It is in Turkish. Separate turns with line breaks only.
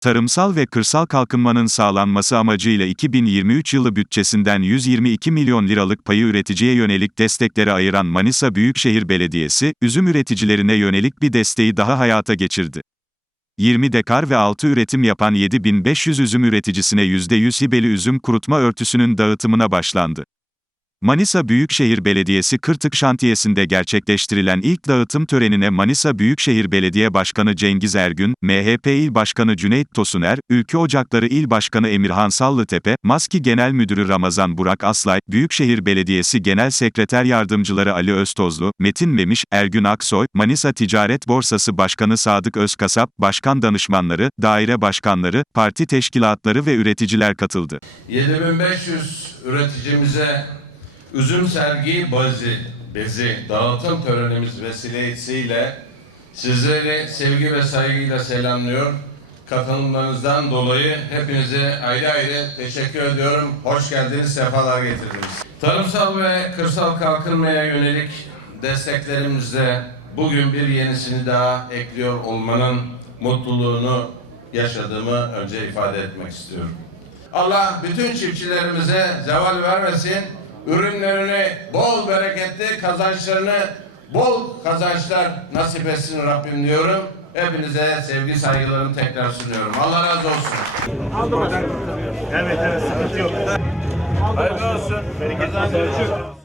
Tarımsal ve kırsal kalkınmanın sağlanması amacıyla 2023 yılı bütçesinden 122 milyon liralık payı üreticiye yönelik desteklere ayıran Manisa Büyükşehir Belediyesi, üzüm üreticilerine yönelik bir desteği daha hayata geçirdi. 20 dekar ve altı üretim yapan 7500 üzüm üreticisine %100 hibeli üzüm kurutma örtüsünün dağıtımına başlandı. Manisa Büyükşehir Belediyesi Kırtık Şantiyesi'nde gerçekleştirilen ilk dağıtım törenine Manisa Büyükşehir Belediye Başkanı Cengiz Ergün, MHP İl Başkanı Cüneyt Tosuner, Ülke Ocakları İl Başkanı Emirhan Sallıtepe, Maski Genel Müdürü Ramazan Burak Aslay, Büyükşehir Belediyesi Genel Sekreter Yardımcıları Ali Öztozlu, Metin Memiş, Ergün Aksoy, Manisa Ticaret Borsası Başkanı Sadık Özkasap, Başkan Danışmanları, daire başkanları, parti teşkilatları ve üreticiler katıldı.
7500 üreticimize üzüm sergi bezi, bezi dağıtım törenimiz vesilesiyle sizleri sevgi ve saygıyla selamlıyor. Katılımlarınızdan dolayı hepinize ayrı ayrı teşekkür ediyorum. Hoş geldiniz, sefalar getirdiniz. Tarımsal ve kırsal kalkınmaya yönelik desteklerimizle bugün bir yenisini daha ekliyor olmanın mutluluğunu yaşadığımı önce ifade etmek istiyorum. Allah bütün çiftçilerimize zeval vermesin. Ürünlerini bol bereketli kazançlarını bol kazançlar nasip etsin Rabbim diyorum. Hepinize sevgi saygılarımı tekrar sunuyorum. Allah razı olsun.
Evet evet sıkıntı yok. Hayırlı olsun. Bereketli olsun.